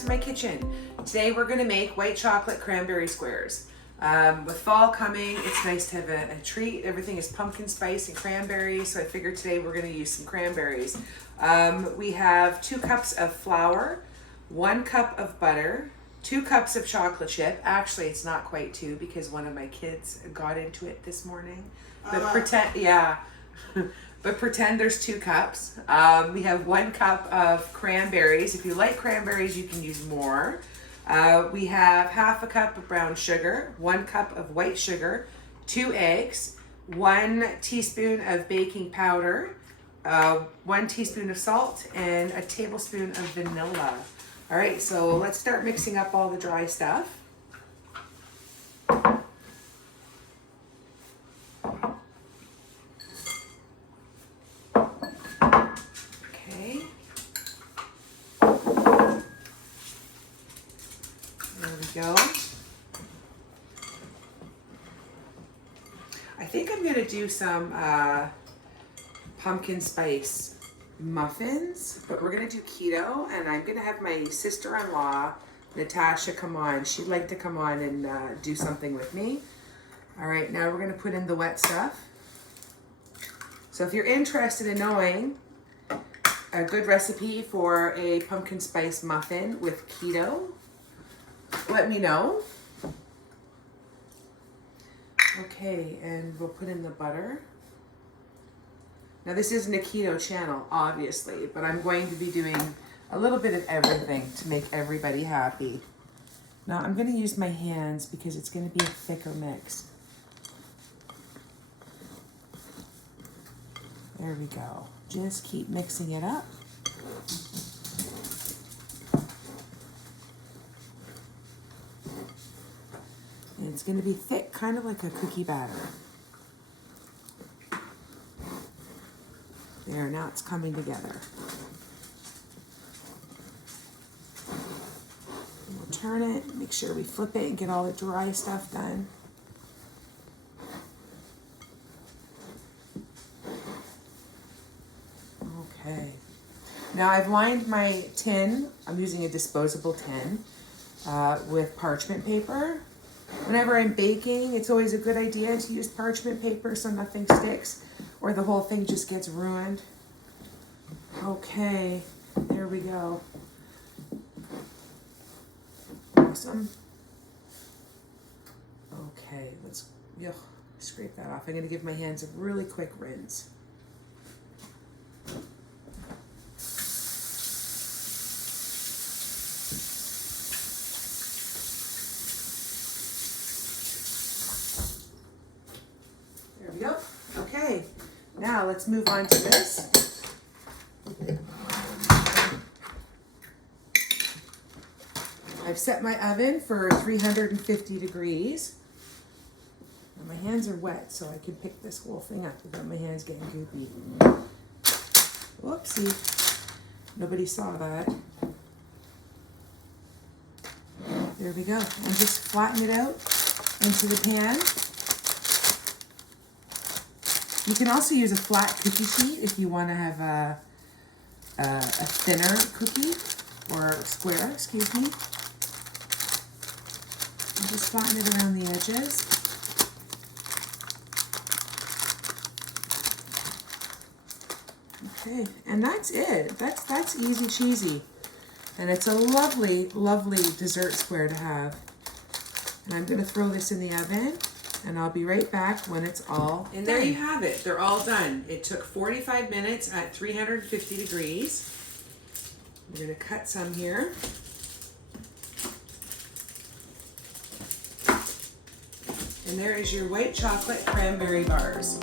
to my kitchen. Today we're gonna make white chocolate cranberry squares. With fall coming, it's nice to have a treat. Everything is pumpkin spice and cranberry, so I figured today we're gonna use some cranberries. We have 2 cups of flour, 1 cup of butter, 2 cups of chocolate chip. Actually, it's not quite 2 because one of my kids got into it this morning. But pretend there's 2 cups. We have 1 cup of cranberries. If you like cranberries, you can use more. We have half a cup of brown sugar, 1 cup of white sugar, 2 eggs, 1 teaspoon of baking powder, 1 teaspoon of salt, and a tablespoon of vanilla. All right, so let's start mixing up all the dry stuff. Okay. There we go. I think I'm gonna do some pumpkin spice muffins, but we're gonna do keto, and I'm gonna have my sister-in-law Natasha come on. She'd like to come on and do something with me. All right, now we're gonna put in the wet stuff. So if you're interested in knowing a good recipe for a pumpkin spice muffin with keto, let me know. Okay, and we'll put in the butter. Now this isn't a keto channel, obviously, but I'm going to be doing a little bit of everything to make everybody happy. Now I'm going to use my hands because it's going to be a thicker mix. There we go. Just keep mixing it up. And it's going to be thick, kind of like a cookie batter. There, now it's coming together. And we'll turn it, make sure we flip it and get all the dry stuff done. Okay. Now I've lined my tin, I'm using a disposable tin, with parchment paper. Whenever I'm baking, it's always a good idea to use parchment paper so nothing sticks or the whole thing just gets ruined. Okay, there we go. Awesome. Okay, let's scrape that off. I'm gonna give my hands a really quick rinse. There we go. Okay, now let's move on to this. I've set my oven for 350 degrees. And my hands are wet, so I can pick this whole thing up without my hands getting goopy. Whoopsie. Nobody saw that. There we go. And just flatten it out into the pan. You can also use a flat cookie sheet if you want to have a thinner cookie, or square, excuse me. And just flatten it around the edges. Okay, and that's it. That's easy cheesy. And it's a lovely, lovely dessert square to have. And I'm going to throw this in the oven. And I'll be right back when it's all done. And there you have it. They're all done. It took 45 minutes at 350 degrees. We're going to cut some here. And there is your white chocolate cranberry bars.